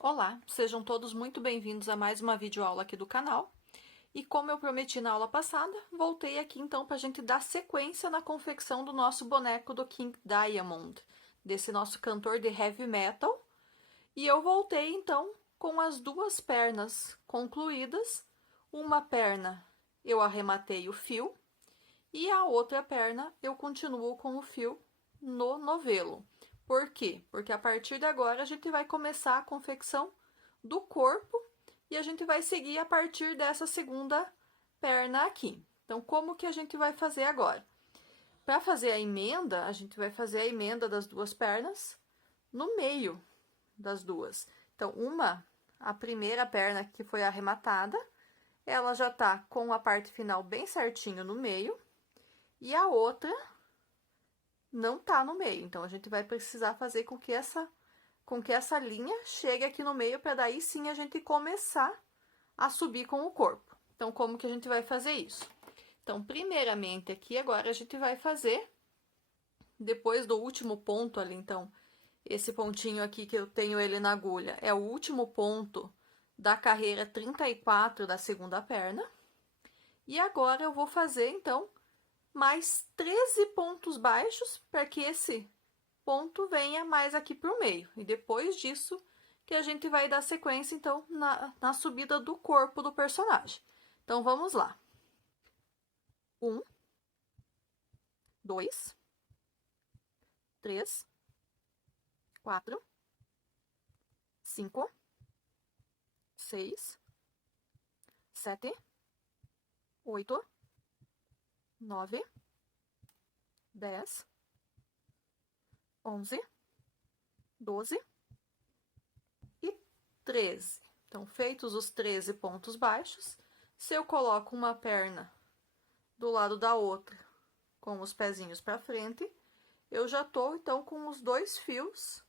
Olá, sejam todos muito bem-vindos a mais uma videoaula aqui do canal. E como eu prometi na aula passada, voltei aqui então para a gente dar sequência na confecção do nosso boneco do King Diamond, desse nosso cantor de heavy metal. E eu voltei então com as duas pernas concluídas. Uma perna eu arrematei o fio e a outra perna eu continuo com o fio no novelo. Por quê? Porque a partir de agora a gente vai começar a confecção do corpo e a gente vai seguir a partir dessa segunda perna aqui. Então, como que a gente vai fazer agora? Para fazer a emenda, a gente vai fazer a emenda das duas pernas no meio das duas. Então, a primeira perna que foi arrematada, ela já tá com a parte final bem certinho no meio, e a outra não tá no meio. Então, a gente vai precisar fazer com que essa linha chegue aqui no meio, para daí sim a gente começar a subir com o corpo. Então, como que a gente vai fazer isso? Então, primeiramente aqui, agora a gente vai fazer, depois do último ponto ali, então, esse pontinho aqui que eu tenho ele na agulha, é o último ponto da carreira 34 da segunda perna. E agora eu vou fazer, então, mais 13 pontos baixos, para que esse ponto venha mais aqui pro meio. E depois disso, que a gente vai dar sequência, então, na subida do corpo do personagem. Então, vamos lá. 1, 2, 3, 4, 5, 6, 7, 8, 9, 10, 11, 12 e 13. Então, feitos os 13 pontos baixos, se eu coloco uma perna do lado da outra com os pezinhos para frente, eu já tô então com os dois fios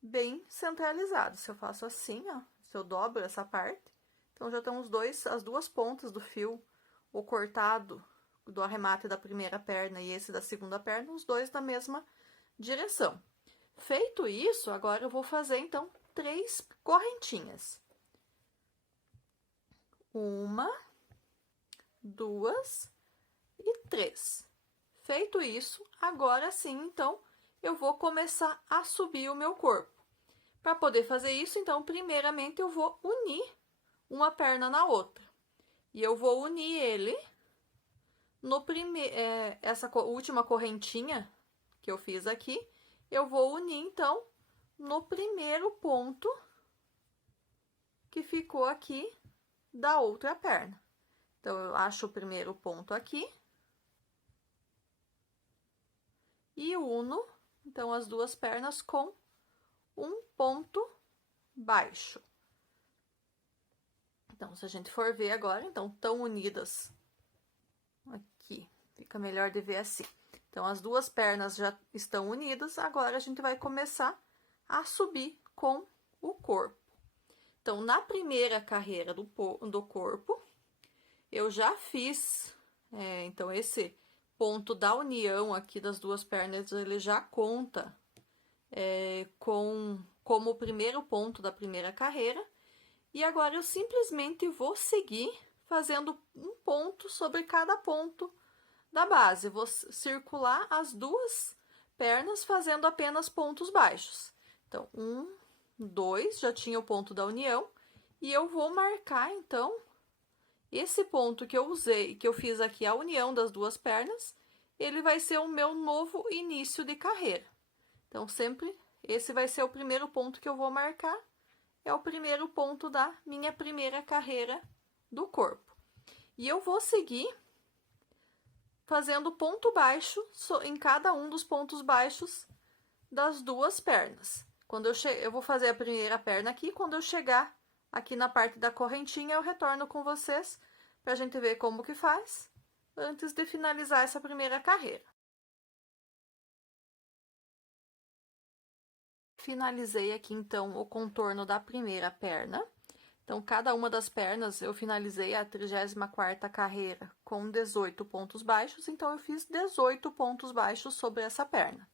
bem centralizados. Se eu faço assim, ó, se eu dobro essa parte, então já estão as duas pontas do fio, o cortado do arremate da primeira perna e esse da segunda perna, os dois na mesma direção. Feito isso, agora eu vou fazer então 3 correntinhas. 1, 2 e 3. Feito isso, agora sim, então, eu vou começar a subir o meu corpo. Para poder fazer isso, então, primeiramente eu vou unir uma perna na outra. E eu vou unir ele no essa última correntinha que eu fiz aqui, eu vou unir, então, no primeiro ponto que ficou aqui da outra perna. Então, eu acho o primeiro ponto aqui e uno, então, as duas pernas com um ponto baixo. Então, se a gente for ver agora, então, estão unidas aqui, fica melhor de ver assim. Então, as duas pernas já estão unidas, agora a gente vai começar a subir com o corpo. Então, na primeira carreira do corpo, eu já fiz, então, esse ponto da união aqui das duas pernas, ele já conta como o primeiro ponto da primeira carreira. E agora eu simplesmente vou seguir fazendo um ponto sobre cada ponto da base. Vou circular as duas pernas fazendo apenas pontos baixos. Então, 1, 2, já tinha o ponto da união. E eu vou marcar, então, esse ponto que eu usei, que eu fiz aqui a união das duas pernas, ele vai ser o meu novo início de carreira. Então, sempre esse vai ser o primeiro ponto que eu vou marcar. É o primeiro ponto da minha primeira carreira do corpo. E eu vou seguir fazendo ponto baixo em cada um dos pontos baixos das duas pernas. Quando eu vou fazer a primeira perna aqui, quando eu chegar aqui na parte da correntinha, eu retorno com vocês para a gente ver como que faz antes de finalizar essa primeira carreira. Finalizei aqui, então, o contorno da primeira perna. Então, cada uma das pernas, eu finalizei a 34ª carreira com 18 pontos baixos, então, eu fiz 18 pontos baixos sobre essa perna.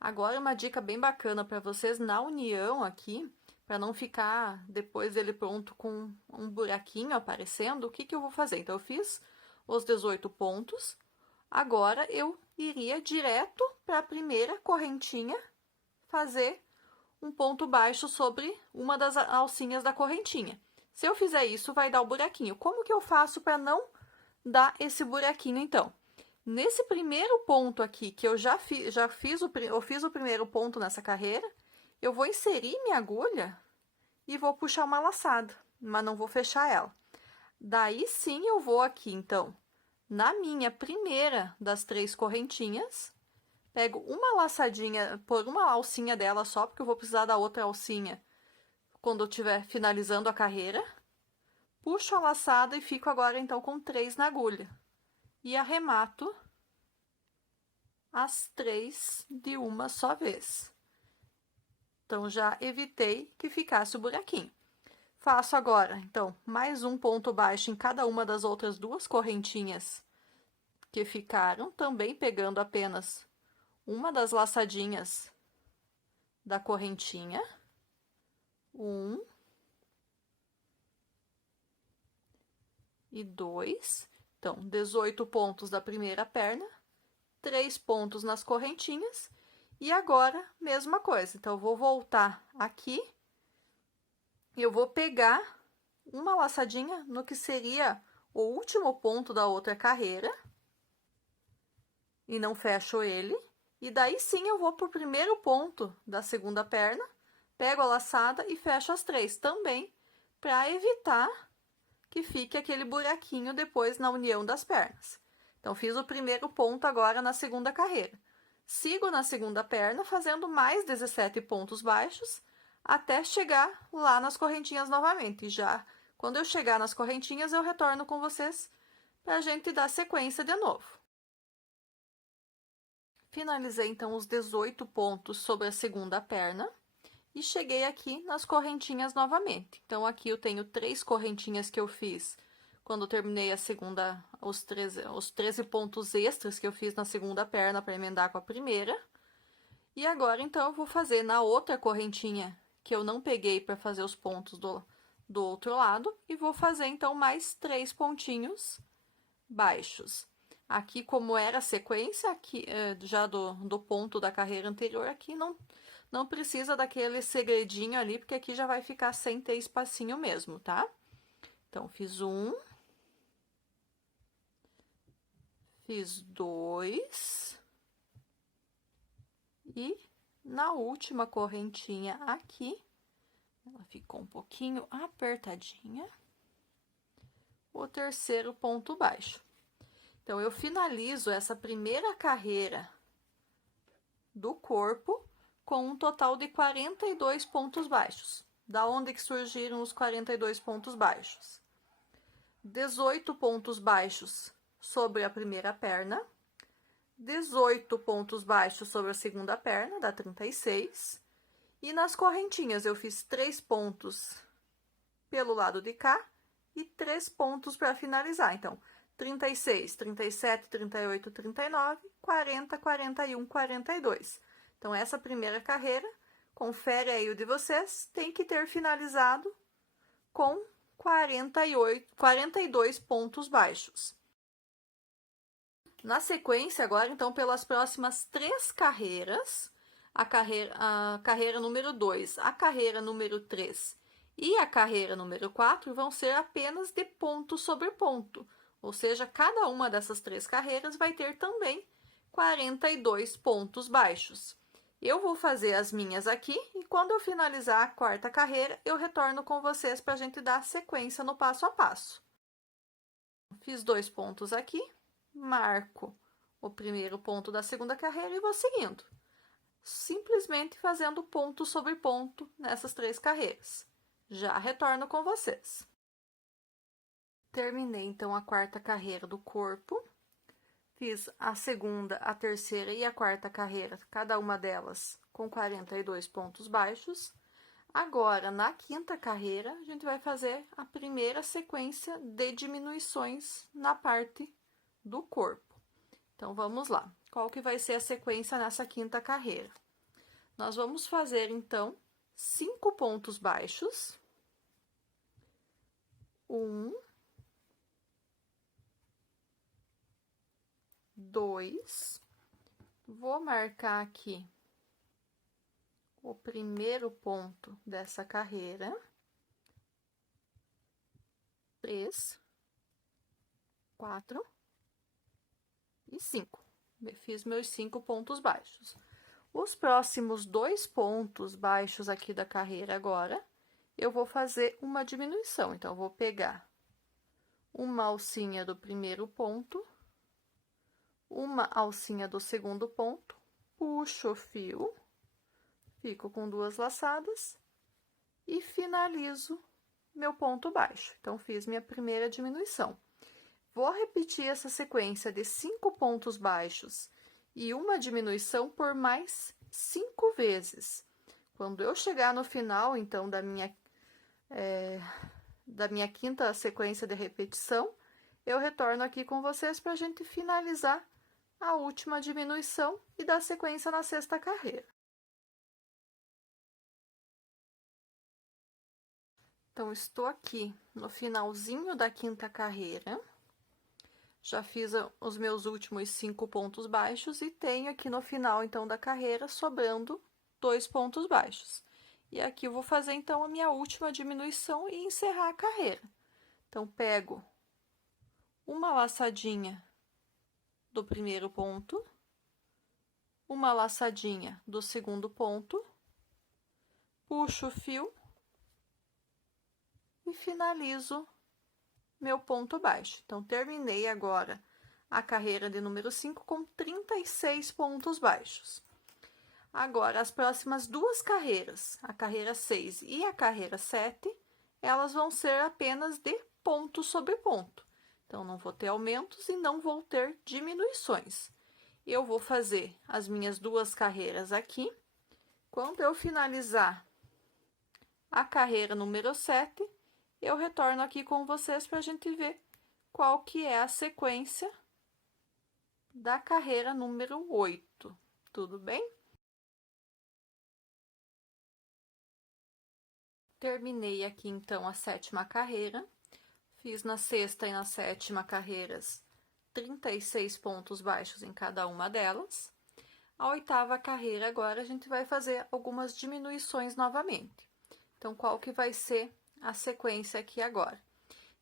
Agora, uma dica bem bacana para vocês, na união aqui, para não ficar depois dele pronto com um buraquinho aparecendo, o que que eu vou fazer? Então, eu fiz os 18 pontos, agora eu iria direto para a primeira correntinha fazer um ponto baixo sobre uma das alcinhas da correntinha. Se eu fizer isso, vai dar o buraquinho. Como que eu faço para não dar esse buraquinho, então? Nesse primeiro ponto aqui, que eu fiz o primeiro ponto nessa carreira, eu vou inserir minha agulha e vou puxar uma laçada, mas não vou fechar ela. Daí sim eu vou aqui, então, na minha primeira das 3 correntinhas, pego uma laçadinha, por uma alcinha dela só, porque eu vou precisar da outra alcinha quando eu estiver finalizando a carreira. Puxo a laçada e fico agora, então, com 3 na agulha. E arremato as 3 de uma só vez. Então, já evitei que ficasse o buraquinho. Faço agora, então, mais um ponto baixo em cada uma das outras 2 correntinhas que ficaram, também pegando apenas uma das laçadinhas da correntinha. 1 e 2. Então, 18 pontos da primeira perna, 3 pontos nas correntinhas. E agora, mesma coisa. Então, eu vou voltar aqui. Eu vou pegar uma laçadinha no que seria o último ponto da outra carreira. E não fecho ele. E daí sim eu vou pro primeiro ponto da segunda perna, pego a laçada e fecho as 3 também, para evitar que fique aquele buraquinho depois na união das pernas. Então, fiz o primeiro ponto agora na segunda carreira. Sigo na segunda perna, fazendo mais 17 pontos baixos, até chegar lá nas correntinhas novamente. E já, quando eu chegar nas correntinhas, eu retorno com vocês para a gente dar sequência de novo. Finalizei, então, os 18 pontos sobre a segunda perna e cheguei aqui nas correntinhas novamente. Então, aqui eu tenho 3 correntinhas que eu fiz quando eu terminei a segunda, os 13 pontos extras que eu fiz na segunda perna para emendar com a primeira. E agora, então, eu vou fazer na outra correntinha que eu não peguei para fazer os pontos do outro lado e vou fazer, então, mais 3 pontinhos baixos. Aqui, como era a sequência, aqui, já do ponto da carreira anterior, aqui não precisa daquele segredinho ali, porque aqui já vai ficar sem ter espacinho mesmo, tá? Então, fiz 1, fiz 2, e na última correntinha aqui, ela ficou um pouquinho apertadinha, o terceiro ponto baixo. Então, eu finalizo essa primeira carreira do corpo com um total de 42 pontos baixos. Da onde que surgiram os 42 pontos baixos? 18 pontos baixos sobre a primeira perna, 18 pontos baixos sobre a segunda perna, dá 36. E nas correntinhas eu fiz 3 pontos pelo lado de cá e 3 pontos para finalizar. Então, 36, 37, 38, 39, 40, 41, 42. Então, essa primeira carreira, confere aí o de vocês, tem que ter finalizado com 42 pontos baixos. Na sequência, agora, então, pelas próximas 3 carreiras, a carreira número 2, a carreira número 3 e a carreira número 4 vão ser apenas de ponto sobre ponto. Ou seja, cada uma dessas 3 carreiras vai ter também 42 pontos baixos. Eu vou fazer as minhas aqui e quando eu finalizar a 4ª carreira, eu retorno com vocês para a gente dar sequência no passo a passo. Fiz 2 pontos aqui, marco o primeiro ponto da segunda carreira e vou seguindo. Simplesmente fazendo ponto sobre ponto nessas 3 carreiras. Já retorno com vocês. Terminei, então, a 4ª carreira do corpo. Fiz a segunda, a terceira e a 4ª carreira, cada uma delas com 42 pontos baixos. Agora, na 5ª carreira, a gente vai fazer a primeira sequência de diminuições na parte do corpo. Então, vamos lá. Qual que vai ser a sequência nessa 5ª carreira? Nós vamos fazer, então, 5 pontos baixos. 1, 2, vou marcar aqui o primeiro ponto dessa carreira. 3, 4 e 5. Fiz meus 5 pontos baixos. Os próximos 2 pontos baixos aqui da carreira agora, eu vou fazer uma diminuição. Então, eu vou pegar uma alcinha do primeiro ponto, uma alcinha do segundo ponto, puxo o fio, fico com 2 laçadas e finalizo meu ponto baixo. Então, fiz minha primeira diminuição. Vou repetir essa sequência de 5 pontos baixos e uma diminuição por mais 5 vezes. Quando eu chegar no final, então, da minha quinta sequência de repetição, eu retorno aqui com vocês para a gente finalizar a última diminuição e dar sequência na sexta carreira. Então, estou aqui no finalzinho da quinta carreira. Já fiz os meus últimos 5 pontos baixos e tenho aqui no final, então, da carreira, sobrando 2 pontos baixos. E aqui eu vou fazer, então, a minha última diminuição e encerrar a carreira. Então, pego uma laçadinha do primeiro ponto, uma laçadinha do segundo ponto, puxo o fio e finalizo meu ponto baixo. Então, terminei agora a carreira de número 5 com 36 pontos baixos. Agora, as próximas 2 carreiras, a carreira 6 e a carreira 7, elas vão ser apenas de ponto sobre ponto. Então, não vou ter aumentos e não vou ter diminuições. Eu vou fazer as minhas 2 carreiras aqui. Quando eu finalizar a carreira número 7, eu retorno aqui com vocês para a gente ver qual que é a sequência da carreira número 8. Tudo bem? Terminei aqui, então, a 7ª carreira. Fiz na 6ª e na 7ª carreiras 36 pontos baixos em cada uma delas. A 8ª carreira, agora, a gente vai fazer algumas diminuições novamente. Então, qual que vai ser a sequência aqui agora?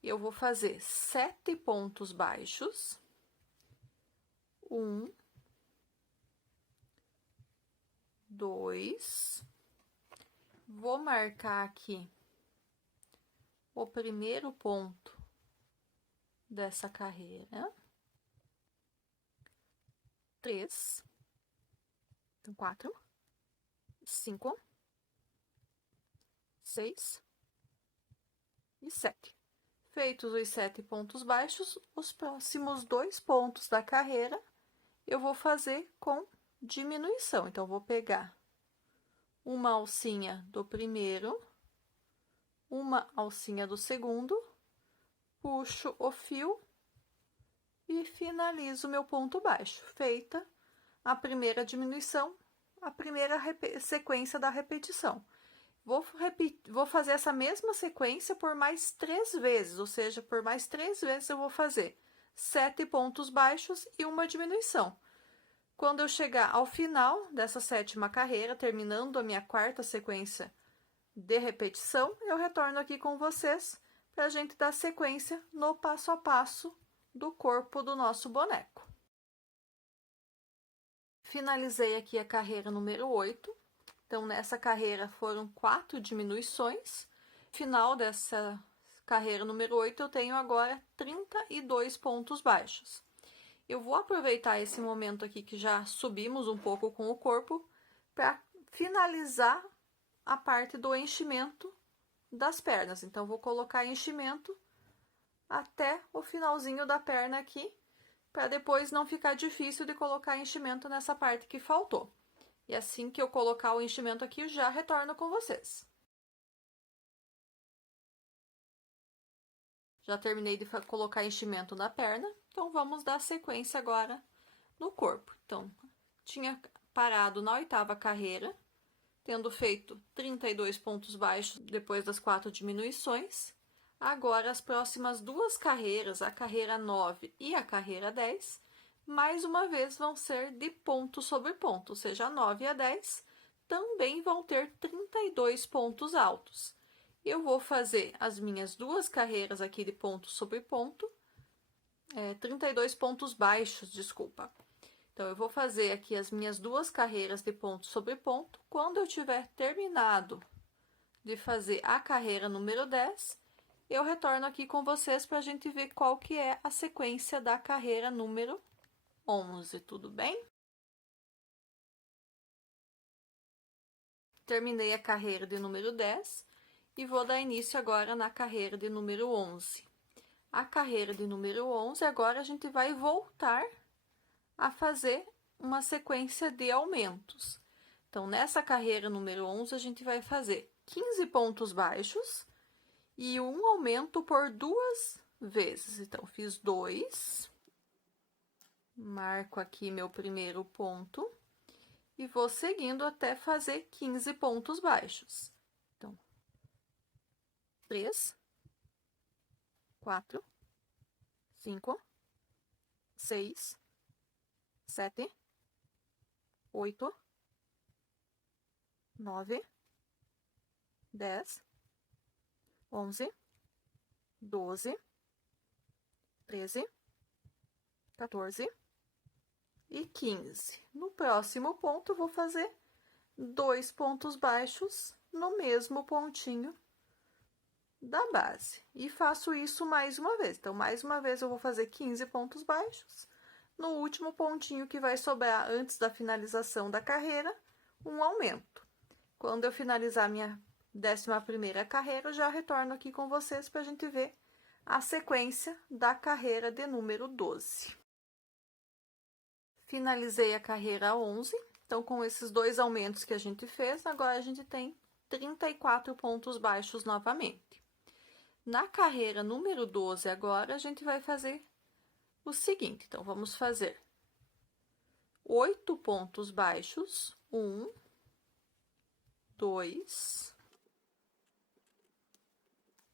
Eu vou fazer 7 pontos baixos. 1, 2, vou marcar aqui o primeiro ponto dessa carreira. 3, então 4, 5, 6 e 7. Feitos os 7 pontos baixos, os próximos 2 pontos da carreira eu vou fazer com diminuição. Então, vou pegar uma alcinha do primeiro, uma alcinha do segundo, puxo o fio e finalizo meu ponto baixo. Feita a primeira diminuição, a primeira sequência da repetição. Vou fazer essa mesma sequência por mais 3 vezes, ou seja, por mais 3 vezes eu vou fazer 7 pontos baixos e uma diminuição. Quando eu chegar ao final dessa 7ª carreira, terminando a minha 4ª sequência de repetição, eu retorno aqui com vocês para a gente dar sequência no passo a passo do corpo do nosso boneco. Finalizei aqui a carreira número 8. Então, nessa carreira foram 4 diminuições. Final dessa carreira número 8, eu tenho agora 32 pontos baixos. Eu vou aproveitar esse momento aqui que já subimos um pouco com o corpo para finalizar a parte do enchimento das pernas. Então, vou colocar enchimento até o finalzinho da perna aqui, para depois não ficar difícil de colocar enchimento nessa parte que faltou. E assim que eu colocar o enchimento aqui, eu já retorno com vocês. Já terminei de colocar enchimento na perna, então vamos dar sequência agora no corpo. Então, tinha parado na 8ª carreira, tendo feito 32 pontos baixos depois das 4 diminuições. Agora, as próximas duas carreiras, a carreira 9 e a carreira 10, mais uma vez vão ser de ponto sobre ponto, ou seja, a 9 e a 10 também vão ter 32 pontos altos. Eu vou fazer as minhas duas carreiras aqui de ponto sobre ponto, 32 pontos baixos, desculpa. Então, eu vou fazer aqui as minhas duas carreiras de ponto sobre ponto. Quando eu tiver terminado de fazer a carreira número 10, eu retorno aqui com vocês para a gente ver qual que é a sequência da carreira número 11, tudo bem? Terminei a carreira de número 10 e vou dar início agora na carreira de número 11. A carreira de número 11, agora a gente vai voltar a fazer uma sequência de aumentos. Então, nessa carreira número 11, a gente vai fazer 15 pontos baixos e um aumento por duas vezes. Então, fiz 2, marco aqui meu primeiro ponto e vou seguindo até fazer 15 pontos baixos. Então, 3, 4, 5, 6, 7, 8, 9, 10, 11, 12, 13, 14 e 15. No próximo ponto, vou fazer 2 pontos baixos no mesmo pontinho da base. E faço isso mais uma vez. Então, mais uma vez, eu vou fazer 15 pontos baixos. No último pontinho que vai sobrar antes da finalização da carreira, um aumento. Quando eu finalizar minha 11ª carreira, eu já retorno aqui com vocês para a gente ver a sequência da carreira de número 12. Finalizei a carreira 11, então com esses dois aumentos que a gente fez, agora a gente tem 34 pontos baixos novamente. Na carreira número 12 agora, a gente vai fazer o seguinte, então vamos fazer 8 pontos baixos, 1, 2,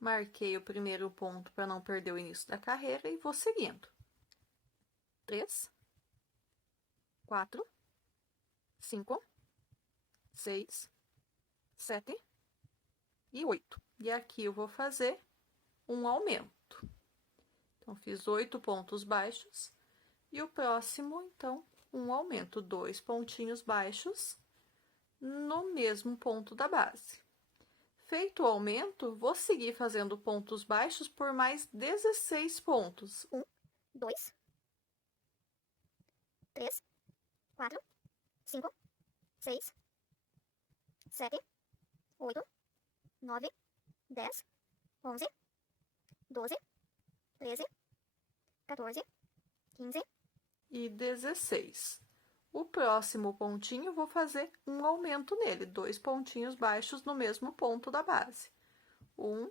marquei o primeiro ponto para não perder o início da carreira e vou seguindo. 3, 4, 5, 6, 7 e 8. E aqui eu vou fazer um aumento. Então, fiz 8 pontos baixos e o próximo, então, um aumento, 2 pontinhos baixos no mesmo ponto da base. Feito o aumento, vou seguir fazendo pontos baixos por mais 16 pontos. 1, 2, 3, 4, 5, 6, 7, 8, 9, 10, 11, 12, 13, 14, 15 e 16. O próximo pontinho, vou fazer um aumento nele, 2 pontinhos baixos no mesmo ponto da base. 1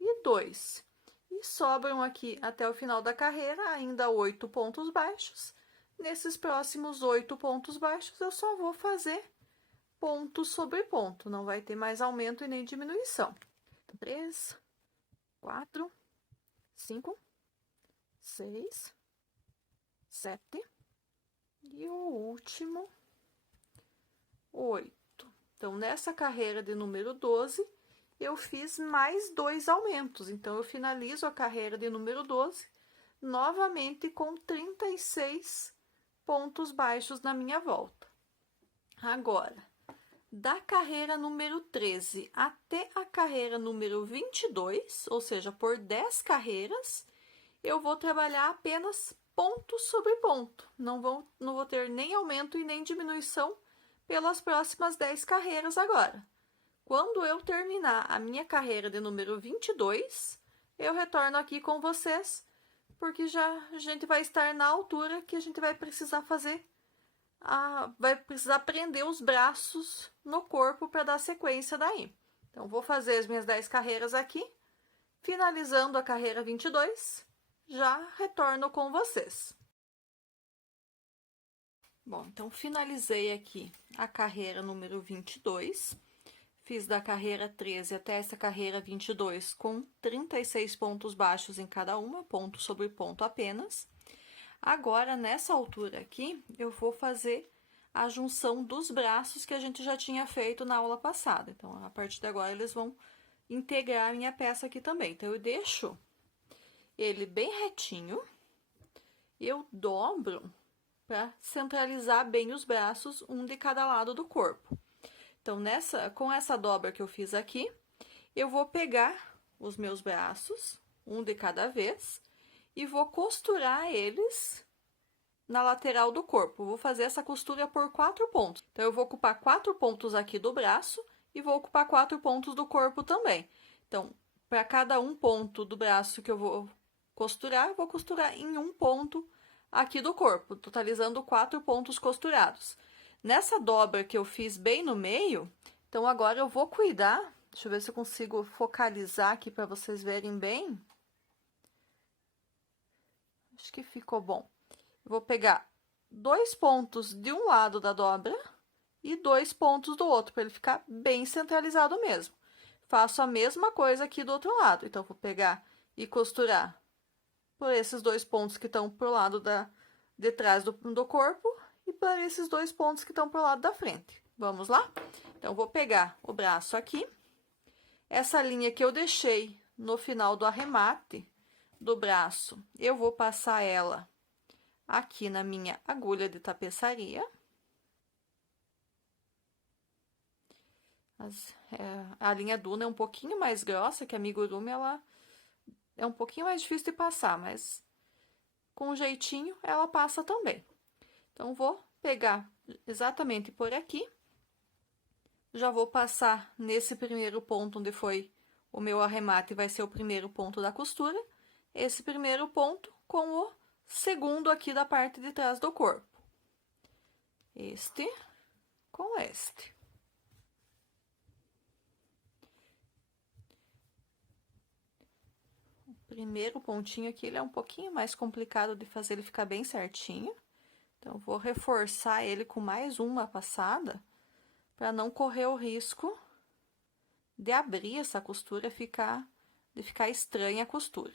e 2. E sobram aqui, até o final da carreira, ainda 8 pontos baixos. Nesses próximos 8 pontos baixos, eu só vou fazer ponto sobre ponto, não vai ter mais aumento e nem diminuição. 3, 4, 5, 6, 7 e o último, 8. Então, nessa carreira de número 12, eu fiz mais 2 aumentos. Então, eu finalizo a carreira de número 12 novamente com 36 pontos baixos na minha volta. Agora, da carreira número 13 até a carreira número 22, ou seja, por 10 carreiras, eu vou trabalhar apenas ponto sobre ponto. Não vou ter nem aumento e nem diminuição pelas próximas 10 carreiras agora. Quando eu terminar a minha carreira de número 22, eu retorno aqui com vocês, porque já a gente vai estar na altura que a gente vai precisar fazer, vai precisar prender os braços no corpo para dar sequência daí. Então, vou fazer as minhas 10 carreiras aqui, finalizando a carreira 22, já retorno com vocês. Bom, então finalizei aqui a carreira número 22. Fiz da carreira 13 até essa carreira 22 com 36 pontos baixos em cada uma, ponto sobre ponto apenas. Agora, nessa altura aqui, eu vou fazer a junção dos braços que a gente já tinha feito na aula passada. Então, a partir de agora, eles vão integrar a minha peça aqui também. Então, eu deixo ele bem retinho, eu dobro para centralizar bem os braços, um de cada lado do corpo. Então, com essa dobra que eu fiz aqui, eu vou pegar os meus braços, um de cada vez, e vou costurar eles na lateral do corpo. Vou fazer essa costura por 4 pontos. Então, eu vou ocupar 4 pontos aqui do braço e vou ocupar 4 pontos do corpo também. Então, para cada um ponto do braço que eu vou costurar, eu vou costurar em um ponto aqui do corpo, totalizando 4 pontos costurados. Nessa dobra que eu fiz bem no meio, então agora eu vou cuidar, deixa eu ver se eu consigo focalizar aqui para vocês verem bem. Acho que ficou bom. Eu vou pegar 2 pontos de um lado da dobra e 2 pontos do outro, para ele ficar bem centralizado mesmo. Faço a mesma coisa aqui do outro lado, então vou pegar e costurar por esses 2 pontos que estão pro lado de trás do corpo e por esses 2 pontos que estão pro lado da frente. Vamos lá? Então, vou pegar o braço aqui, essa linha que eu deixei no final do arremate do braço, eu vou passar ela aqui na minha agulha de tapeçaria. A linha Duna é um pouquinho mais grossa que a amigurumi, ela é um pouquinho mais difícil de passar, mas com um jeitinho ela passa também. Então, vou pegar exatamente por aqui, já vou passar nesse primeiro ponto onde foi o meu arremate, vai ser o primeiro ponto da costura, esse primeiro ponto com o segundo aqui da parte de trás do corpo. Este com este. O primeiro pontinho aqui, ele é um pouquinho mais complicado de fazer ele ficar bem certinho. Então, vou reforçar ele com mais uma passada, para não correr o risco de abrir essa costura, de ficar estranha a costura.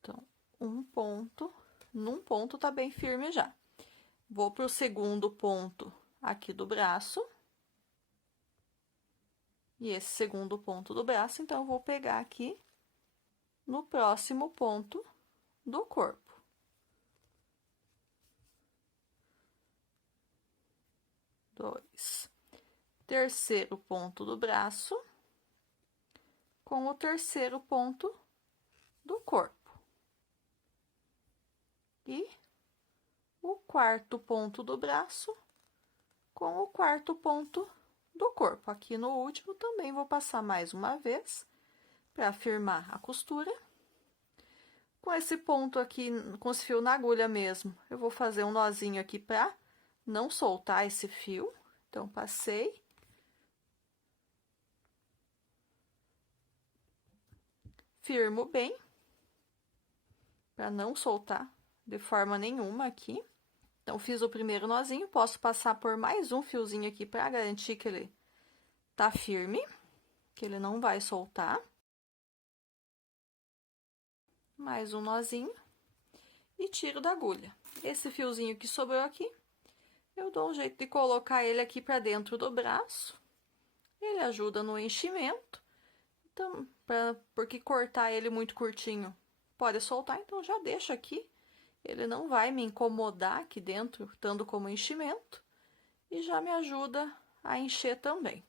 Então, num ponto tá bem firme já. Vou pro segundo ponto aqui do braço. E esse segundo ponto do braço, então, eu vou pegar aqui no próximo ponto do corpo. Terceiro ponto do braço com o terceiro ponto do corpo. E o quarto ponto do braço com o quarto ponto do corpo. Aqui no último também vou passar mais uma vez para firmar a costura. Com esse ponto aqui, com esse fio na agulha mesmo, eu vou fazer um nozinho aqui para não soltar esse fio. Então, passei. Firmo bem, para não soltar de forma nenhuma aqui. Então, fiz o primeiro nozinho, posso passar por mais um fiozinho aqui para garantir que ele tá firme, que ele não vai soltar. Mais um nozinho e tiro da agulha. Esse fiozinho que sobrou aqui, eu dou um jeito de colocar ele aqui para dentro do braço. Ele ajuda no enchimento. Então, porque cortar ele muito curtinho pode soltar, então já deixo aqui. Ele não vai me incomodar aqui dentro, tanto como enchimento. E já me ajuda a encher também.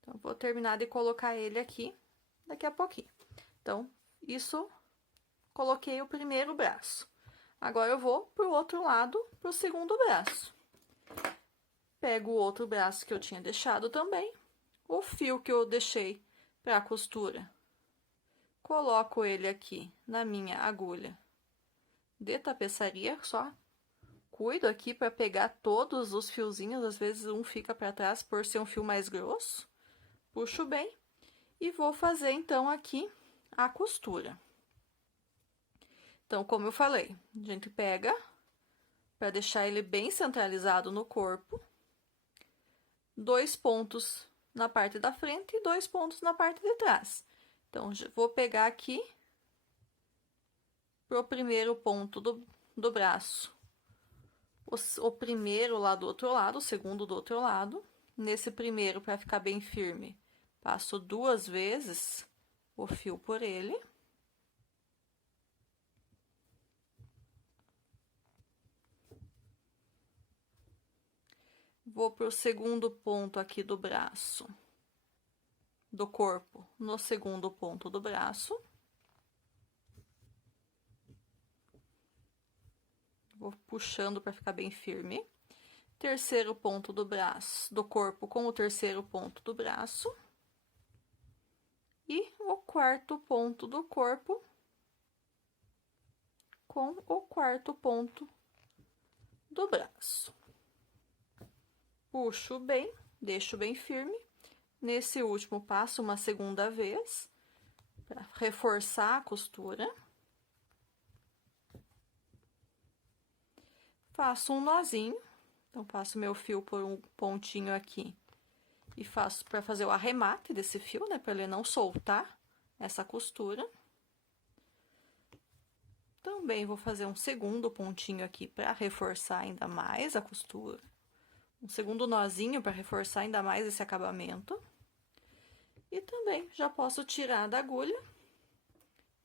Então, vou terminar de colocar ele aqui daqui a pouquinho. Então, isso, coloquei o primeiro braço. Agora, eu vou pro outro lado, pro segundo braço. Pego o outro braço que eu tinha deixado também, o fio que eu deixei para a costura, coloco ele aqui na minha agulha de tapeçaria, só cuido aqui para pegar todos os fiozinhos, às vezes um fica para trás por ser um fio mais grosso, puxo bem e vou fazer então aqui a costura. Então, como eu falei, a gente pega para deixar ele bem centralizado no corpo, 2 pontos na parte da frente e 2 pontos na parte de trás. Então, vou pegar aqui pro primeiro ponto do braço, o primeiro lá do outro lado, o segundo do outro lado. Nesse primeiro, para ficar bem firme, passo 2 vezes o fio por ele. Vou pro segundo ponto aqui do braço, do corpo, no segundo ponto do braço. Vou puxando para ficar bem firme. Terceiro ponto do braço, do corpo com o terceiro ponto do braço. E o quarto ponto do corpo com o quarto ponto do braço. Puxo bem, deixo bem firme. Nesse último, passo uma segunda vez para reforçar a costura. Faço um nozinho, então passo meu fio por um pontinho aqui e faço para fazer o arremate desse fio, né, para ele não soltar essa costura. Também vou fazer um segundo pontinho aqui para reforçar ainda mais a costura. Um segundo nozinho para reforçar ainda mais esse acabamento. E também já posso tirar da agulha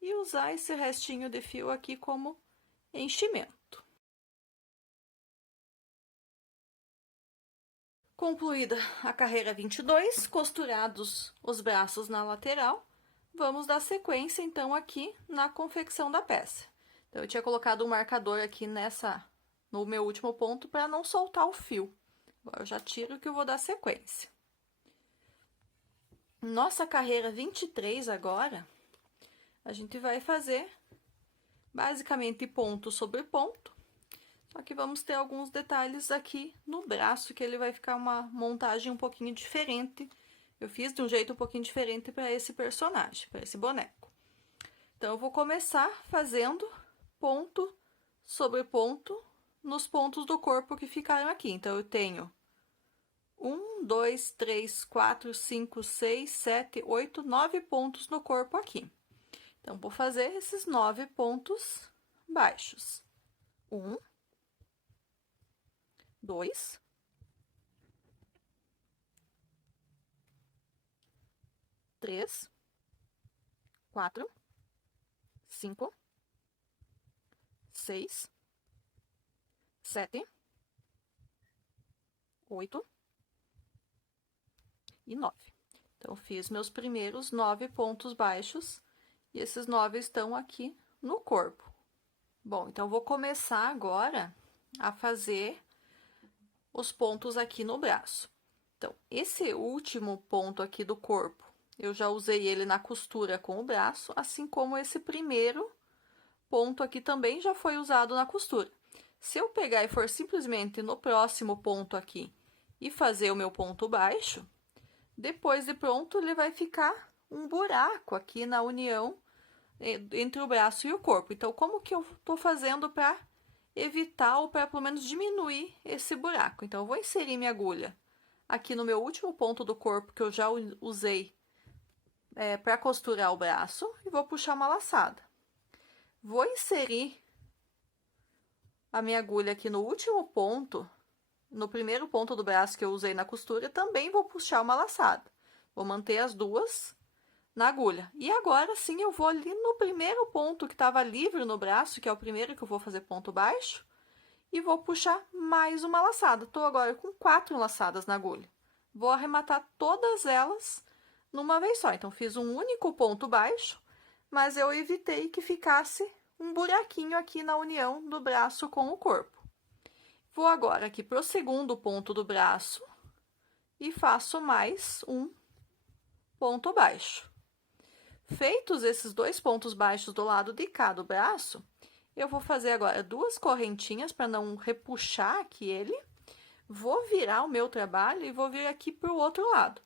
e usar esse restinho de fio aqui como enchimento. Concluída a carreira 22, costurados os braços na lateral, vamos dar sequência então aqui na confecção da peça. Então, eu tinha colocado um marcador aqui no meu último ponto para não soltar o fio. Agora eu já tiro que eu vou dar sequência. Nossa carreira 23 agora, a gente vai fazer basicamente ponto sobre ponto. Só que vamos ter alguns detalhes aqui no braço, que ele vai ficar uma montagem um pouquinho diferente. Eu fiz de um jeito um pouquinho diferente para esse personagem, para esse boneco. Então, eu vou começar fazendo ponto sobre ponto nos pontos do corpo que ficaram aqui. Então, eu tenho 1, 2, 3, 4, 5, 6, 7, 8, 9 pontos no corpo aqui. Então, vou fazer esses 9 pontos baixos. 1, 2, 3, 4, 5, 6, 7, 8 e 9. Então, fiz meus primeiros 9 pontos baixos e esses 9 estão aqui no corpo. Bom, então, vou começar agora a fazer os pontos aqui no braço. Então, esse último ponto aqui do corpo, eu já usei ele na costura com o braço, assim como esse primeiro ponto aqui também já foi usado na costura. Se eu pegar e for simplesmente no próximo ponto aqui e fazer o meu ponto baixo, depois de pronto, ele vai ficar um buraco aqui na união entre o braço e o corpo. Então, como que eu tô fazendo para evitar ou para pelo menos diminuir esse buraco? Então, eu vou inserir minha agulha aqui no meu último ponto do corpo que eu já usei para costurar o braço e vou puxar uma laçada. Vou inserir a minha agulha aqui no último ponto, no primeiro ponto do braço que eu usei na costura, também vou puxar uma laçada. Vou manter as duas na agulha. E agora sim eu vou ali no primeiro ponto que estava livre no braço, que é o primeiro que eu vou fazer ponto baixo, e vou puxar mais uma laçada. Tô agora com 4 laçadas na agulha. Vou arrematar todas elas numa vez só. Então, fiz um único ponto baixo, mas eu evitei que ficasse um buraquinho aqui na união do braço com o corpo. Vou agora aqui pro segundo ponto do braço e faço mais um ponto baixo. Feitos esses 2 pontos baixos do lado de cá do braço, eu vou fazer agora 2 correntinhas para não repuxar aqui ele. Vou virar o meu trabalho e vou vir aqui pro outro lado.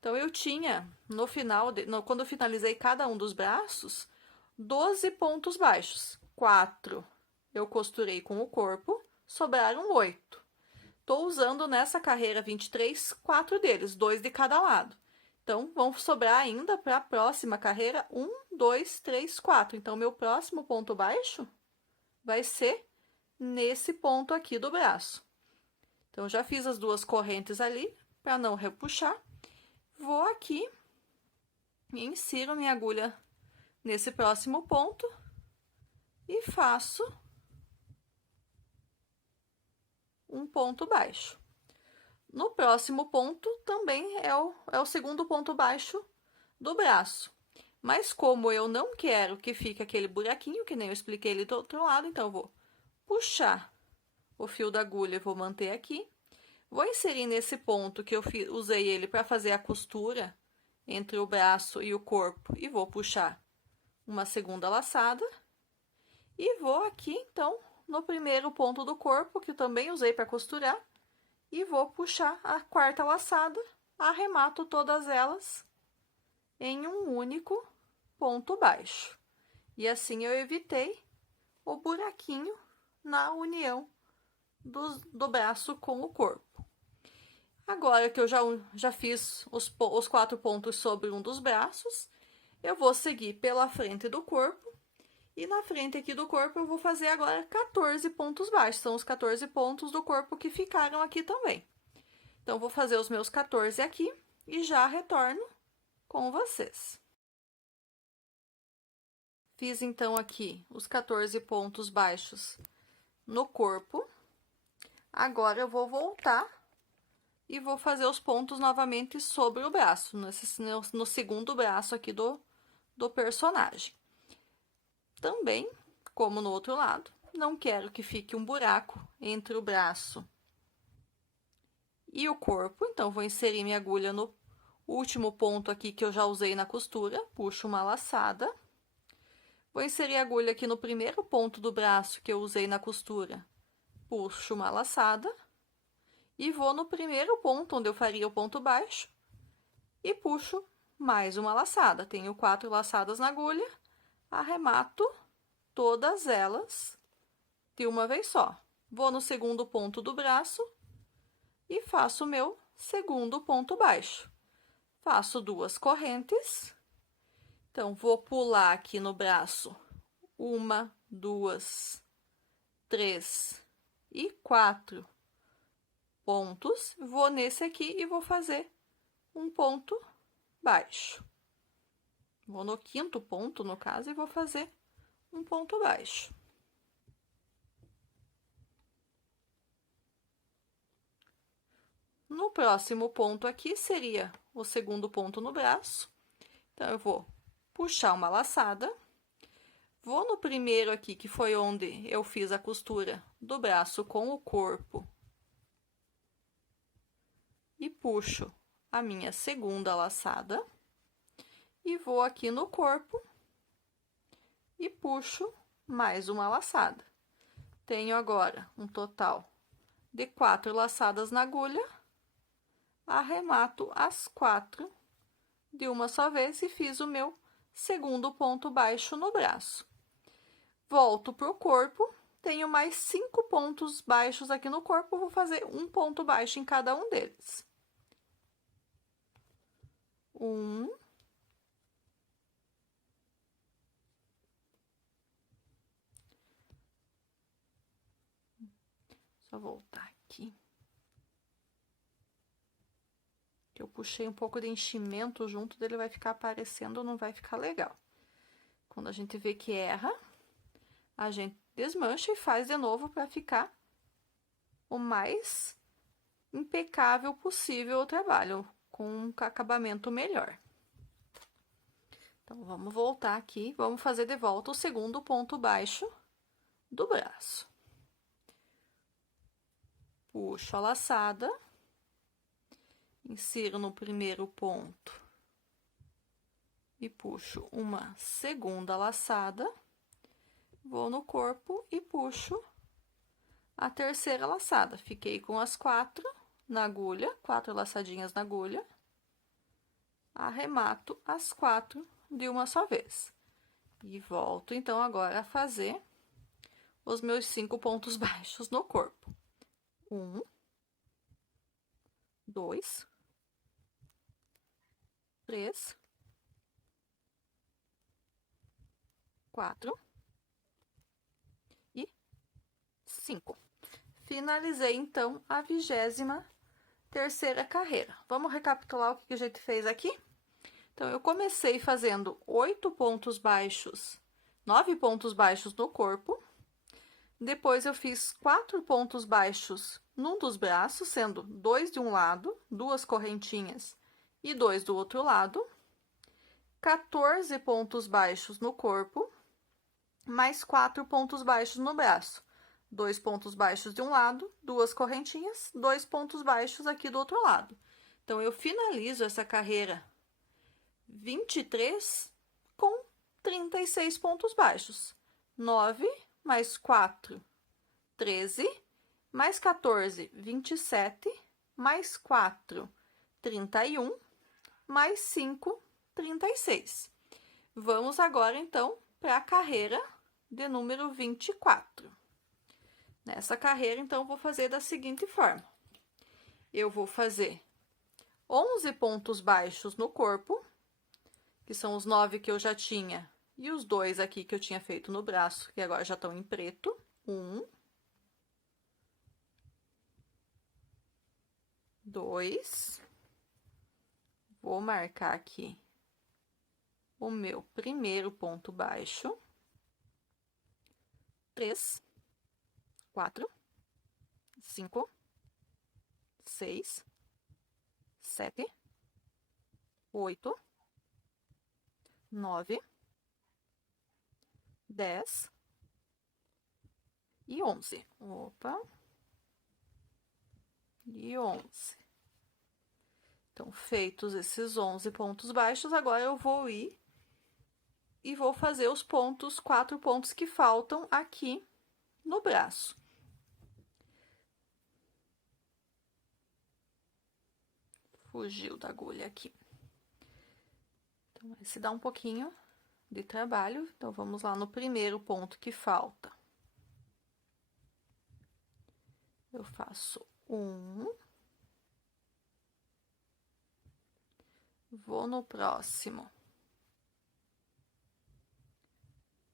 Então, eu tinha, no final, quando eu finalizei cada um dos braços, 12 pontos baixos. 4 eu costurei com o corpo, sobraram 8. Tô usando nessa carreira 23, 4 deles, 2 de cada lado. Então, vão sobrar ainda para a próxima carreira 1, 2, 3, 4. Então, meu próximo ponto baixo vai ser nesse ponto aqui do braço. Então, já fiz as duas correntes ali, para não repuxar. Vou aqui e insiro minha agulha nesse próximo ponto e faço um ponto baixo. No próximo ponto, também é o segundo ponto baixo do braço. Mas como eu não quero que fique aquele buraquinho, que nem eu expliquei ali do outro lado, então eu vou puxar o fio da agulha e vou manter aqui. Vou inserir nesse ponto que eu usei ele para fazer a costura entre o braço e o corpo e vou puxar uma segunda laçada. E vou aqui, então, no primeiro ponto do corpo, que eu também usei para costurar, e vou puxar a quarta laçada, arremato todas elas em um único ponto baixo. E assim eu evitei o buraquinho na união do braço com o corpo. Agora que eu já fiz os 4 pontos sobre um dos braços, eu vou seguir pela frente do corpo. E na frente aqui do corpo eu vou fazer agora 14 pontos baixos. São os 14 pontos do corpo que ficaram aqui também. Então, vou fazer os meus 14 aqui e já retorno com vocês. Fiz, então, aqui os 14 pontos baixos no corpo. Agora, eu vou voltar e vou fazer os pontos novamente sobre o braço, no segundo braço aqui do personagem. Também, como no outro lado, não quero que fique um buraco entre o braço e o corpo, então, vou inserir minha agulha no último ponto aqui que eu já usei na costura, puxo uma laçada. Vou inserir a agulha aqui no primeiro ponto do braço que eu usei na costura, puxo uma laçada. E vou no primeiro ponto, onde eu faria o ponto baixo, e puxo mais uma laçada. Tenho 4 laçadas na agulha, arremato todas elas de uma vez só. Vou no segundo ponto do braço e faço o meu segundo ponto baixo. Faço 2 correntes. Então, vou pular aqui no braço 1, 2, 3 e 4 pontos. Vou nesse aqui e vou fazer um ponto baixo. Vou no 5º ponto, no caso, e vou fazer um ponto baixo. No próximo ponto aqui, seria o segundo ponto no braço. Então, eu vou puxar uma laçada. Vou no primeiro aqui, que foi onde eu fiz a costura do braço com o corpo. E puxo a minha segunda laçada. E vou aqui no corpo e puxo mais uma laçada. Tenho agora um total de 4 laçadas na agulha, arremato as 4 de uma só vez e fiz o meu segundo ponto baixo no braço. Volto pro corpo, tenho mais 5 pontos baixos aqui no corpo, vou fazer um ponto baixo em cada um deles. 1, só voltar aqui. Que eu puxei um pouco de enchimento junto dele, vai ficar aparecendo, não vai ficar legal. Quando a gente vê que erra, a gente desmancha e faz de novo para ficar o mais impecável possível o trabalho, com um acabamento melhor. Então, vamos voltar aqui, vamos fazer de volta o segundo ponto baixo do braço. Puxo a laçada, insiro no primeiro ponto e puxo uma segunda laçada, vou no corpo e puxo a terceira laçada. Fiquei com as 4 na agulha, 4 laçadinhas na agulha, arremato as 4 de uma só vez. E volto, então, agora a fazer os meus 5 pontos baixos no corpo. 1, 2, 3, 4 e 5. Finalizei, então, a 23ª carreira. Vamos recapitular o que a gente fez aqui? Então, eu comecei fazendo 8 pontos baixos, 9 pontos baixos no corpo. Depois, eu fiz 4 pontos baixos num dos braços, sendo 2 de um lado, 2 correntinhas e 2 do outro lado. 14 pontos baixos no corpo, mais 4 pontos baixos no braço. 2 pontos baixos de um lado, 2 correntinhas, 2 pontos baixos aqui do outro lado. Então, eu finalizo essa carreira 23 com 36 pontos baixos. 9 mais 4, 13, mais 14, 27, mais 4, 31, mais 5, 36. Vamos agora, então, para a carreira de número 24. Nessa carreira, então, eu vou fazer da seguinte forma. Eu vou fazer 11 pontos baixos no corpo, que são os 9 que eu já tinha, e os 2 aqui que eu tinha feito no braço, que agora já estão em preto. 1, 2, vou marcar aqui o meu primeiro ponto baixo. 3, 4, 5, 6, 7, 8, 9, 10 e 11. Opa! E 11. Então, feitos esses 11 pontos baixos, agora eu vou ir e vou fazer os pontos, 4 pontos que faltam aqui no braço. Fugiu da agulha aqui. Então, esse dá um pouquinho de trabalho. Então, vamos lá no primeiro ponto que falta. Eu faço 1. Vou no próximo.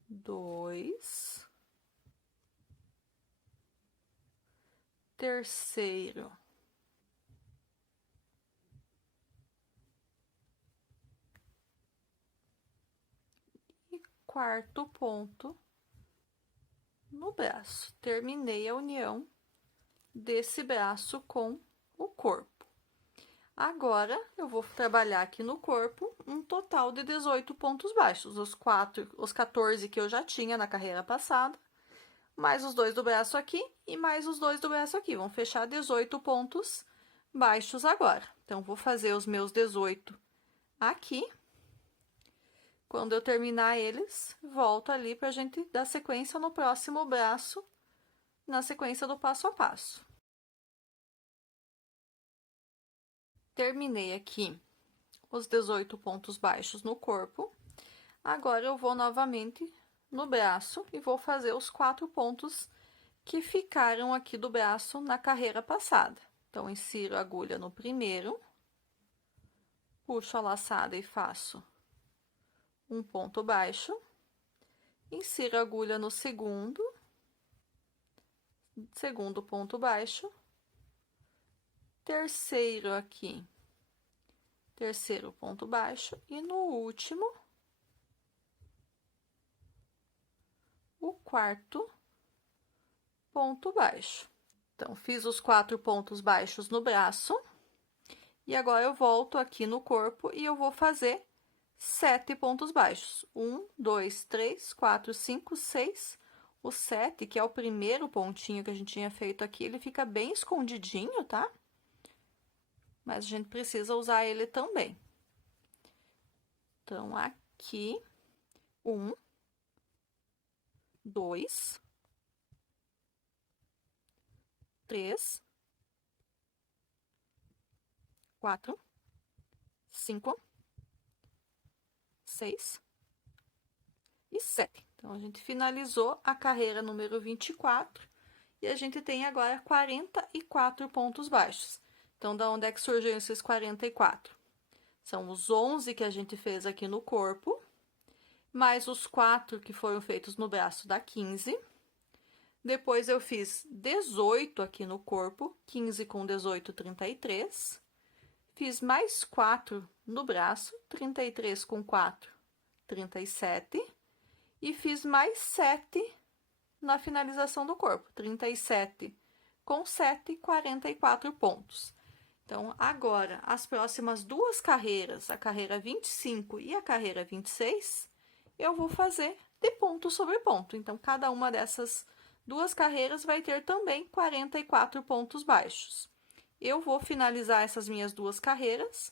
2. Terceiro. E quarto ponto no braço. Terminei a união desse braço com o corpo. Agora, eu vou trabalhar aqui no corpo um total de 18 pontos baixos. Os 14 que eu já tinha na carreira passada, mais os 2 do braço aqui e mais os 2 do braço aqui. Vão fechar 18 pontos baixos agora. Então, vou fazer os meus 18 aqui. Quando eu terminar eles, volto ali pra gente dar sequência no próximo braço, na sequência do passo a passo. Terminei aqui os 18 pontos baixos no corpo. Agora, eu vou novamente no braço e vou fazer os 4 pontos que ficaram aqui do braço na carreira passada. Então, insiro a agulha no primeiro, puxo a laçada e faço um ponto baixo, insiro a agulha no segundo ponto baixo, terceiro aqui, terceiro ponto baixo, e no último, o quarto ponto baixo. Então, fiz os 4 pontos baixos no braço, e agora eu volto aqui no corpo e eu vou fazer 7 pontos baixos. 1, 2, 3, 4, 5, 6. O 7, que é o primeiro pontinho que a gente tinha feito aqui, ele fica bem escondidinho, tá? Mas a gente precisa usar ele também. Então, aqui, 1, 2, 3, 4, 5, 6 e 7. Então, a gente finalizou a carreira número 24 e a gente tem agora 44 pontos baixos. Então, da onde é que surgiram esses 44? São os 11 que a gente fez aqui no corpo, mais os 4 que foram feitos no braço, dá 15. Depois, eu fiz 18 aqui no corpo, 15 com 18, 33. Fiz mais 4 no braço, 33 com 4, 37. E fiz mais 7 na finalização do corpo, 37 com 7, 44 pontos. Então, agora, as próximas duas carreiras, a carreira 25 e a carreira 26, eu vou fazer de ponto sobre ponto. Então, cada uma dessas duas carreiras vai ter também 44 pontos baixos. Eu vou finalizar essas minhas duas carreiras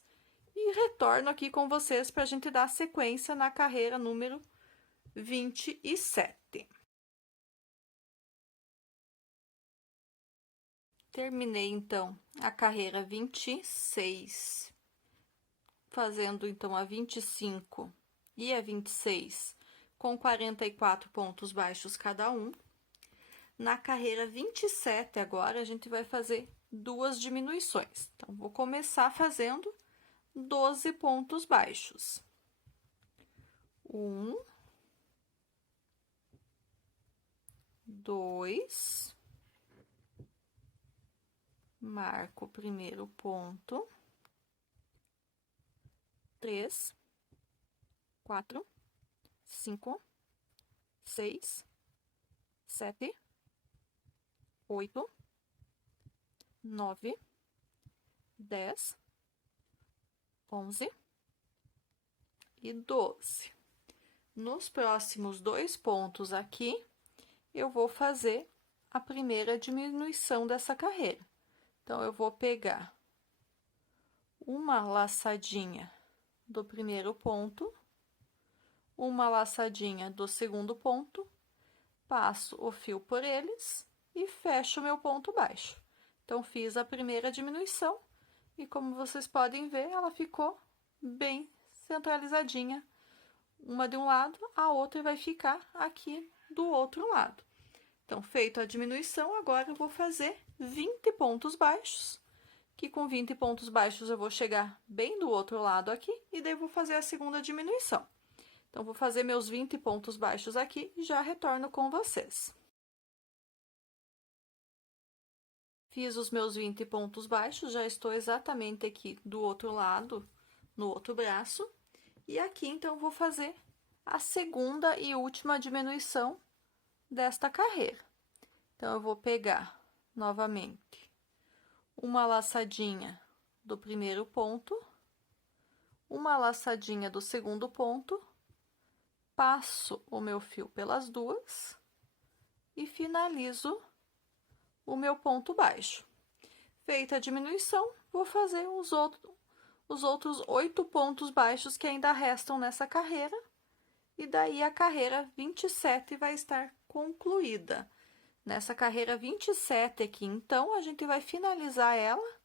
e retorno aqui com vocês para a gente dar sequência na carreira número 27. Terminei, então, a carreira 26, fazendo, então, a 25 e a 26 com 44 pontos baixos cada um. Na carreira 27, agora, a gente vai fazer duas diminuições. Então, vou começar fazendo 12 pontos baixos. 1, 2, marco o primeiro ponto, 3, 4, 5, 6, 7, 8, 9, 10, 11 e 12. Nos próximos dois pontos aqui, eu vou fazer a primeira diminuição dessa carreira. Então, eu vou pegar uma laçadinha do primeiro ponto, uma laçadinha do segundo ponto, passo o fio por eles e fecho o meu ponto baixo. Então, fiz a primeira diminuição e, como vocês podem ver, ela ficou bem centralizadinha. Uma de um lado, a outra vai ficar aqui do outro lado. Então, feito a diminuição, agora eu vou fazer 20 pontos baixos, que com 20 pontos baixos eu vou chegar bem do outro lado aqui, e daí eu vou fazer a segunda diminuição. Então, vou fazer meus 20 pontos baixos aqui e já retorno com vocês. Fiz os meus 20 pontos baixos, já estou exatamente aqui do outro lado, no outro braço. E aqui, então, vou fazer a segunda e última diminuição desta carreira. Então, eu vou pegar novamente uma laçadinha do primeiro ponto, uma laçadinha do segundo ponto, passo o meu fio pelas duas e finalizo o meu ponto baixo. Feita a diminuição, vou fazer os outros 8 pontos baixos que ainda restam nessa carreira, e daí a carreira 27 vai estar concluída. Nessa carreira 27 aqui, então, a gente vai finalizar ela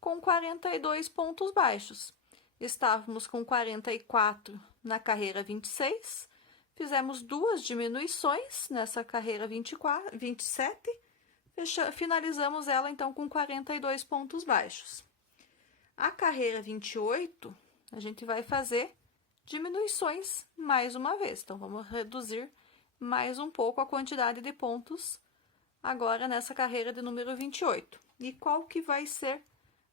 com 42 pontos baixos. Estávamos com 44 na carreira 26, fizemos duas diminuições nessa carreira 27, finalizamos ela, então, com 42 pontos baixos. A carreira 28, a gente vai fazer diminuições mais uma vez. Então, vamos reduzir mais um pouco a quantidade de pontos agora nessa carreira de número 28. E qual que vai ser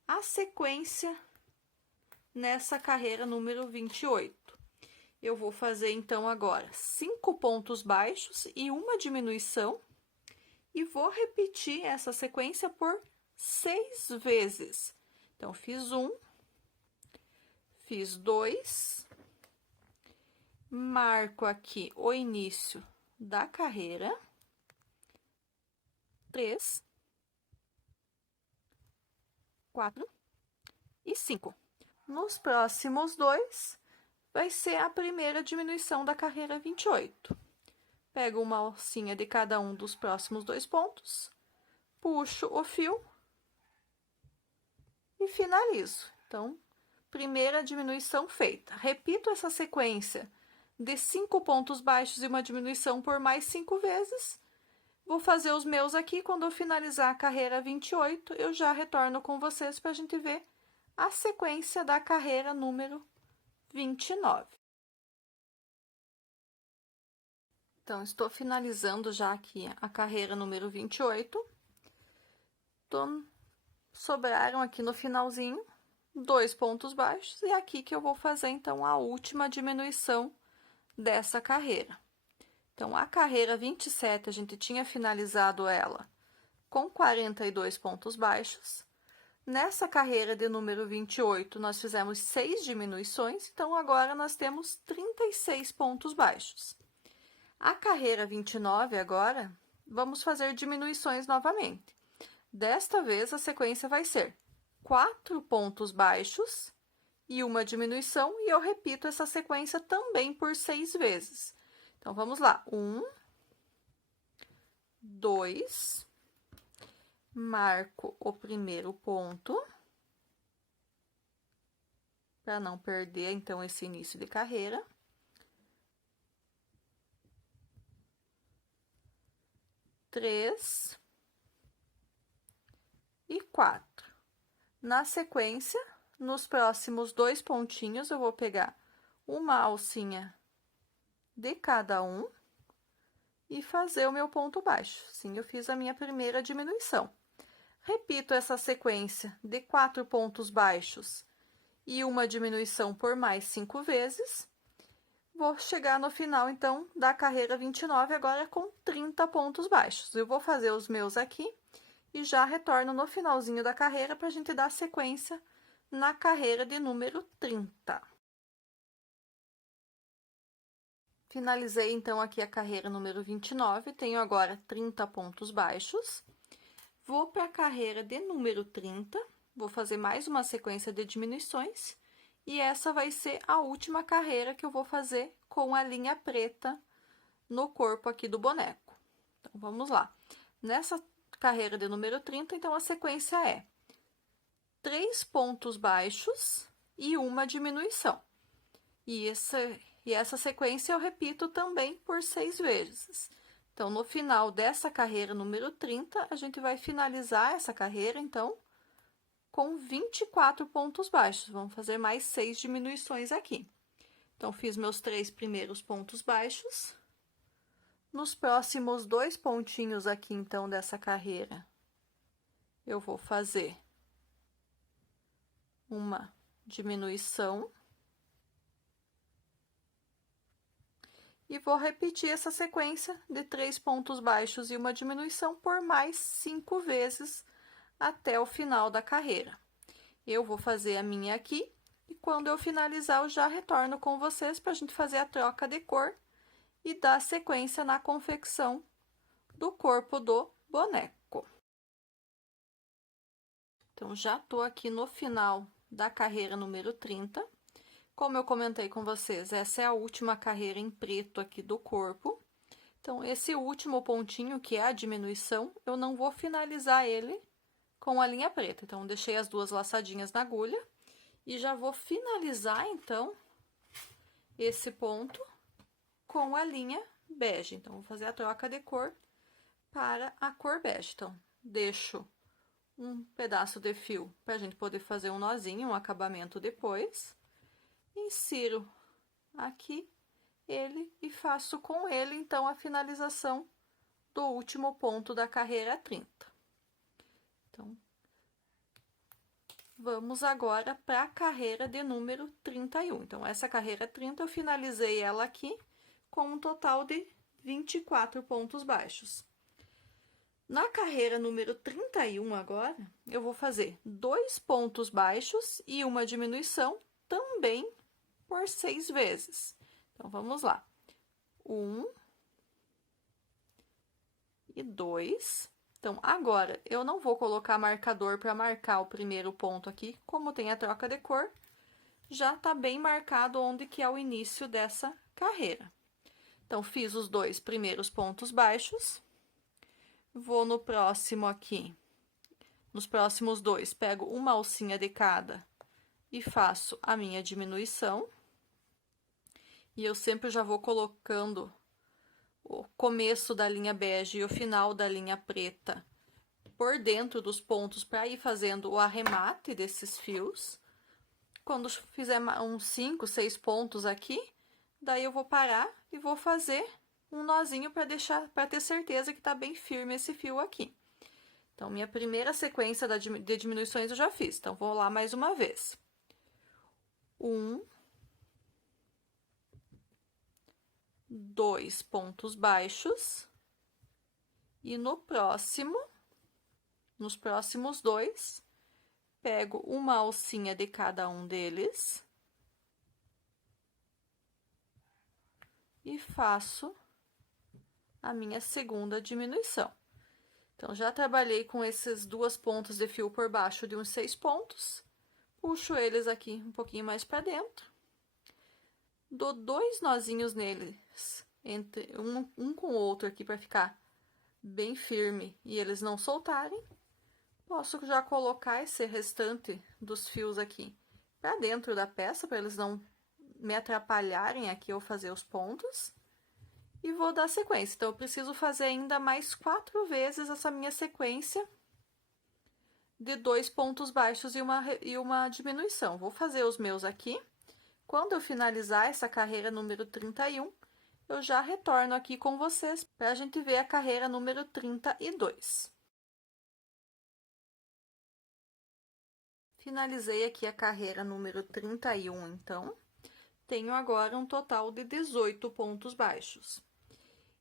a sequência nessa carreira número 28? Eu vou fazer, então, agora 5 pontos baixos e uma diminuição, e vou repetir essa sequência por 6 vezes. Então, fiz 1, fiz 2, marco aqui o início da carreira, 3, 4 e 5. Nos próximos dois, vai ser a primeira diminuição da carreira 28. Pego uma alcinha de cada um dos próximos dois pontos, puxo o fio e finalizo. Então, primeira diminuição feita. Repito essa sequência de 5 pontos baixos e uma diminuição por mais 5 vezes. Vou fazer os meus aqui. Quando eu finalizar a carreira 28, eu já retorno com vocês para a gente ver a sequência da carreira número 29. Então, estou finalizando já aqui a carreira número 28. Sobraram aqui no finalzinho 2 pontos baixos, e aqui que eu vou fazer, então, a última diminuição dessa carreira. Então, a carreira 27, a gente tinha finalizado ela com 42 pontos baixos. Nessa carreira de número 28, nós fizemos 6 diminuições, então agora nós temos 36 pontos baixos. A carreira 29 agora, vamos fazer diminuições novamente. Desta vez, a sequência vai ser 4 pontos baixos e uma diminuição, e eu repito essa sequência também por 6 vezes. Então, vamos lá. 1, 2, marco o primeiro ponto, para não perder, então, esse início de carreira. 3 e 4. Na sequência, nos próximos 2 pontinhos, eu vou pegar uma alcinha de cada um e fazer o meu ponto baixo. Sim, eu fiz a minha primeira diminuição. Repito essa sequência de 4 pontos baixos e uma diminuição por mais 5 vezes. Vou chegar no final, então, da carreira 29, agora com 30 pontos baixos. Eu vou fazer os meus aqui e já retorno no finalzinho da carreira para a gente dar sequência na carreira de número 30. Finalizei, então, aqui a carreira número 29, tenho agora 30 pontos baixos. Vou para a carreira de número 30, vou fazer mais uma sequência de diminuições, e essa vai ser a última carreira que eu vou fazer com a linha preta no corpo aqui do boneco. Então, vamos lá. Nessa carreira de número 30, então, a sequência é 3 pontos baixos e uma diminuição. E essa sequência eu repito também por 6 vezes. Então, no final dessa carreira número 30, a gente vai finalizar essa carreira, então, com 24 pontos baixos. Vamos fazer mais 6 diminuições aqui. Então, fiz meus 3 primeiros pontos baixos. Nos próximos 2 pontinhos aqui, então, dessa carreira, eu vou fazer uma diminuição. E vou repetir essa sequência de 3 pontos baixos e uma diminuição por mais 5 vezes até o final da carreira. Eu vou fazer a minha aqui, e quando eu finalizar, eu já retorno com vocês para a gente fazer a troca de cor e dar sequência na confecção do corpo do boneco. Então, já tô aqui no final da carreira número 30. Como eu comentei com vocês, essa é a última carreira em preto aqui do corpo. Então, esse último pontinho, que é a diminuição, eu não vou finalizar ele com a linha preta. Então, deixei as 2 laçadinhas na agulha e já vou finalizar, então, esse ponto com a linha bege. Então, vou fazer a troca de cor para a cor bege. Então, deixo um pedaço de fio para a gente poder fazer um nozinho, um acabamento depois. Insiro aqui ele e faço com ele, então, a finalização do último ponto da carreira 30. Então, vamos agora para a carreira de número 31. Então, essa carreira 30, eu finalizei ela aqui com um total de 24 pontos baixos. Na carreira número 31 agora, eu vou fazer 2 pontos baixos e uma diminuição também por 6 vezes. Então, vamos lá. 1 e 2. Então, agora, eu não vou colocar marcador para marcar o primeiro ponto aqui, como tem a troca de cor, já tá bem marcado onde que é o início dessa carreira. Então, fiz os 2 primeiros pontos baixos, vou no próximo aqui, nos próximos 2, pego uma alcinha de cada e faço a minha diminuição. E eu sempre já vou colocando o começo da linha bege e o final da linha preta por dentro dos pontos para ir fazendo o arremate desses fios. Quando fizer uns 5, 6 pontos aqui, daí eu vou parar e vou fazer um nozinho para ter certeza que tá bem firme esse fio aqui. Então, minha primeira sequência de diminuições eu já fiz. Então, vou lá mais uma vez. 1, 2 pontos baixos. E nos próximos 2, pego uma alcinha de cada um deles. E faço a minha segunda diminuição. Então, já trabalhei com esses 2 pontas de fio por baixo de uns 6 pontos. Puxo eles aqui um pouquinho mais para dentro. Dou 2 nozinhos neles, entre um com o outro aqui, para ficar bem firme e eles não soltarem. Posso já colocar esse restante dos fios aqui para dentro da peça, para eles não me atrapalharem aqui ao fazer os pontos. E vou dar sequência. Então, eu preciso fazer ainda mais 4 vezes essa minha sequência de 2 pontos baixos e uma diminuição. Vou fazer os meus aqui. Quando eu finalizar essa carreira número 31, eu já retorno aqui com vocês para a gente ver a carreira número 32. Finalizei aqui a carreira número 31, então, tenho agora um total de 18 pontos baixos.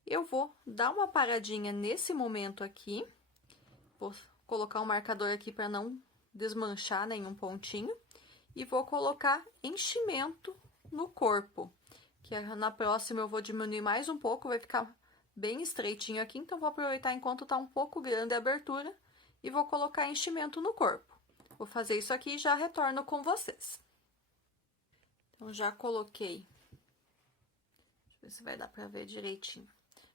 Eu vou dar uma paradinha nesse momento aqui, vou colocar um marcador aqui para não desmanchar nenhum pontinho, e vou colocar enchimento no corpo, que na próxima eu vou diminuir mais um pouco, vai ficar bem estreitinho aqui, então vou aproveitar enquanto tá um pouco grande a abertura e vou colocar enchimento no corpo. Vou fazer isso aqui e já retorno com vocês. Então, já coloquei, deixa eu ver se vai dar para ver direitinho.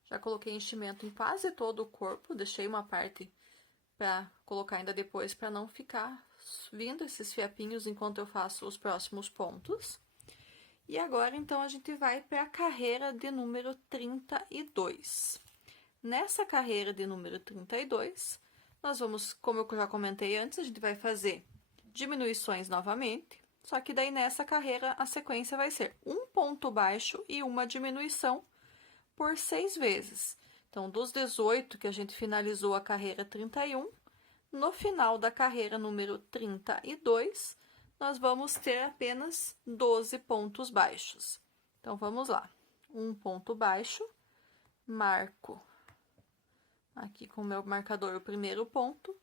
Já coloquei enchimento em quase todo o corpo, deixei uma parte para colocar ainda depois, para não ficar vindo esses fiapinhos enquanto eu faço os próximos pontos. E agora, então, a gente vai para a carreira de número 32. Nessa carreira de número 32, nós vamos, como eu já comentei antes, a gente vai fazer diminuições novamente, só que daí nessa carreira a sequência vai ser um ponto baixo e uma diminuição por 6 vezes. Então, dos 18 que a gente finalizou a carreira 31, no final da carreira número 32, nós vamos ter apenas 12 pontos baixos. Então, vamos lá. Um ponto baixo, marco aqui com o meu marcador o primeiro ponto.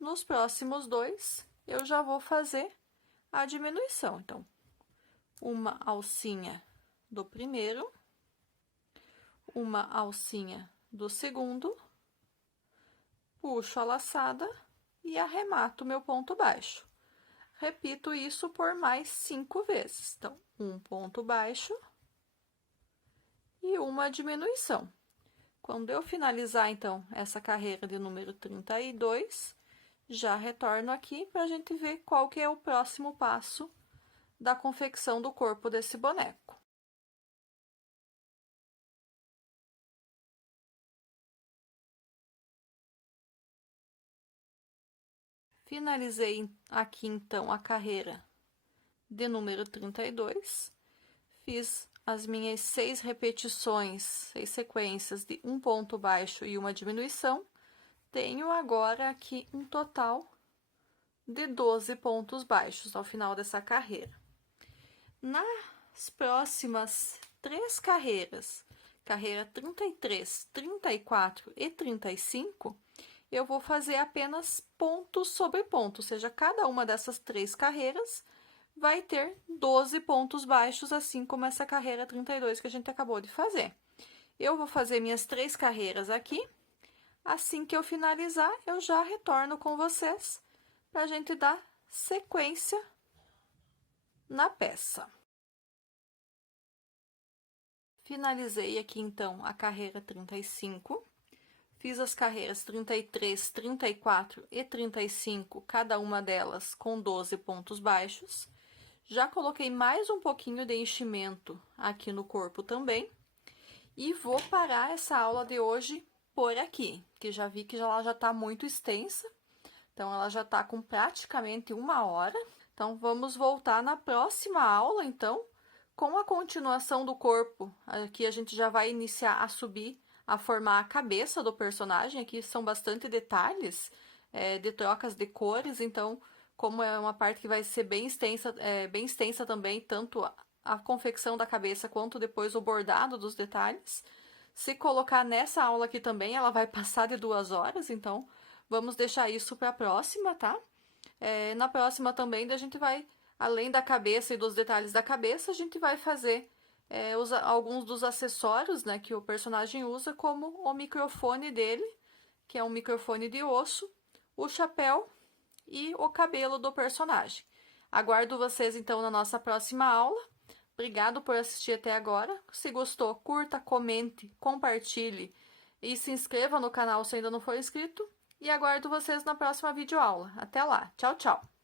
Nos próximos 2, eu já vou fazer a diminuição. Então, uma alcinha do primeiro, uma alcinha do segundo, puxo a laçada e arremato meu ponto baixo. Repito isso por mais 5 vezes. Então, um ponto baixo e uma diminuição. Quando eu finalizar, então, essa carreira de número 32, já retorno aqui para a gente ver qual que é o próximo passo da confecção do corpo desse boneco. Finalizei aqui, então, a carreira de número 32. Fiz as minhas 6 repetições, 6 sequências de um ponto baixo e uma diminuição. Tenho agora aqui um total de 12 pontos baixos ao final dessa carreira. Nas próximas 3 carreiras, carreira 33, 34 e 35, eu vou fazer apenas ponto sobre ponto, ou seja, cada uma dessas 3 carreiras vai ter 12 pontos baixos, assim como essa carreira 32 que a gente acabou de fazer. Eu vou fazer minhas 3 carreiras aqui, assim que eu finalizar, eu já retorno com vocês para a gente dar sequência na peça. Finalizei aqui, então, a carreira 35. Fiz as carreiras 33, 34 e 35, cada uma delas com 12 pontos baixos. Já coloquei mais um pouquinho de enchimento aqui no corpo também. E vou parar essa aula de hoje por aqui, que já vi que ela já tá muito extensa. Então, ela já tá com praticamente 1 hora. Então, vamos voltar na próxima aula, então, com a continuação do corpo. Aqui a gente já vai iniciar a subir, a formar a cabeça do personagem. Aqui são bastante detalhes de trocas de cores, então, como é uma parte que vai ser bem extensa também, tanto a confecção da cabeça quanto depois o bordado dos detalhes. Se colocar nessa aula aqui também, ela vai passar de 2 horas, então vamos deixar isso para a próxima, tá? Na próxima também a gente vai, além da cabeça e dos detalhes da cabeça, a gente vai fazer alguns dos acessórios, né, que o personagem usa, como o microfone dele, que é um microfone de osso, o chapéu e o cabelo do personagem. Aguardo vocês então na nossa próxima aula. Obrigado por assistir até agora. Se gostou, curta, comente, compartilhe e se inscreva no canal se ainda não for inscrito. E aguardo vocês na próxima videoaula. Até lá. Tchau, tchau!